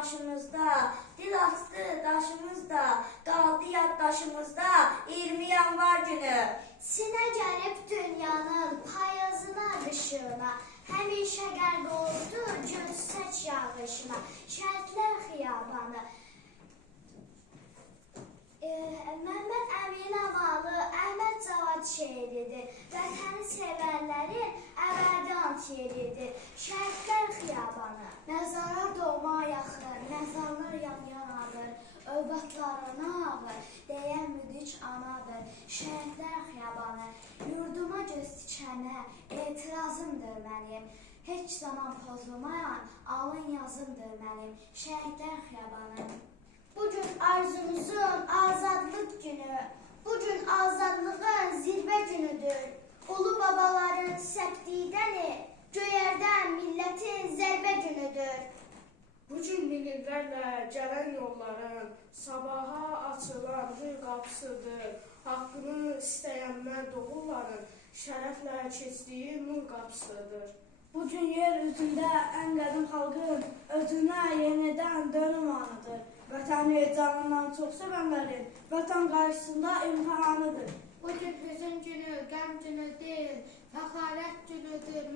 başımızda, dil astı daşımızda, qaldı yaddaşımızda 20 yanvar günü. Sinə gəlib dünyanın payızına, qışığına, həmişə qərq oldu göstəç yağışına, şəhidlər xiyabanı. Məhəmməd Əmin Avalı Əhməd Cavad şeiridir. Vətəni sevənlərin əbədi ant yeridir. Şəhidlər xiyabanı. Məzarlar doğma yaxın, məzarlar yan-yanadır. Övqatlarına ağır, deyən müdrik anadır. Şəhidlər xiyabanı. Yurduma göz dikənə etirazımdır mənim. Heç zaman pozulmayan alın yazımdır mənim. Şəhidlər xiyabanı. Bugün arzumuzun azadlıq günü, bugün azadlığın zirvə günüdür. Ulu babaların səbdidəni, göyərdən millətin zərbə günüdür. Bugün minillərlə gələn yolların sabaha açılan bir qapısıdır. Haqqını istəyənlər doğulların şərəflə keçdiyi nur qapısıdır. Bugün yer üzündə ən qədim xalqın özünə yenidən dönüm anıdır. Vətəni canından çox sevənlərin vətən qarşısında imtihanıdır. Bugün bizim günü, qəm günü deyil, fəxarət günüdür,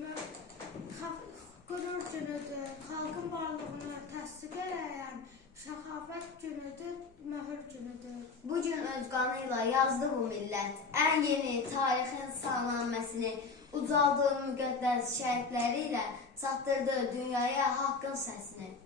qürur günüdür, xalqın varlığını təsdiq edən şəxavət günüdür, möhür günüdür. Bugün öz qanıyla yazdı bu millət, ən yeni tarixin salnaməsini, ucaldığı müqəddəs şəhidləri ilə çatdırdı dünyaya haqqın səsini.